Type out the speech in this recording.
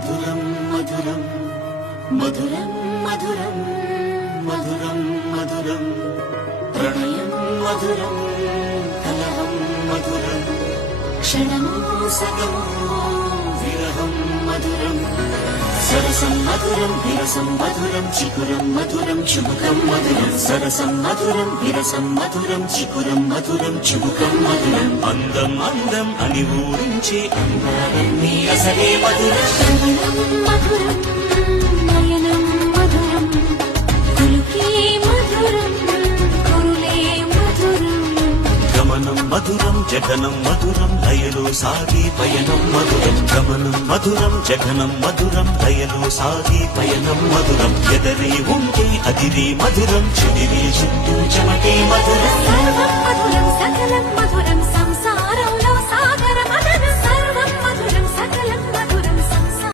మధురం మధురం మధురం మధురం మధురం మధురం ప్రణయం మధురం కలహం మధురం క్షణము సగము విరహం మధురం సరసం మధురం విరసం మధురం చికురం మధురం చుముకం మధురం సరసం మధురం విరసం మధురం చికురం మధురం చుముకం మధురం అందం అందం అని ఊరించే అందాలన్నీ అసలే మధురం మధురం నయనం మధురం కులుకే మధురం కురులే మధురం గమనం మధురం జగనం మధురం లయలో సాగి పయనం మధురం గమనం మధురం జగనం మధురం లయలో సాగి పయనం మధురం ఎదరి ఉంటే అదిరి మధురం చెదిరి చుట్టూ చెమటే మధురం సర్వం మధురం సకలం మధురం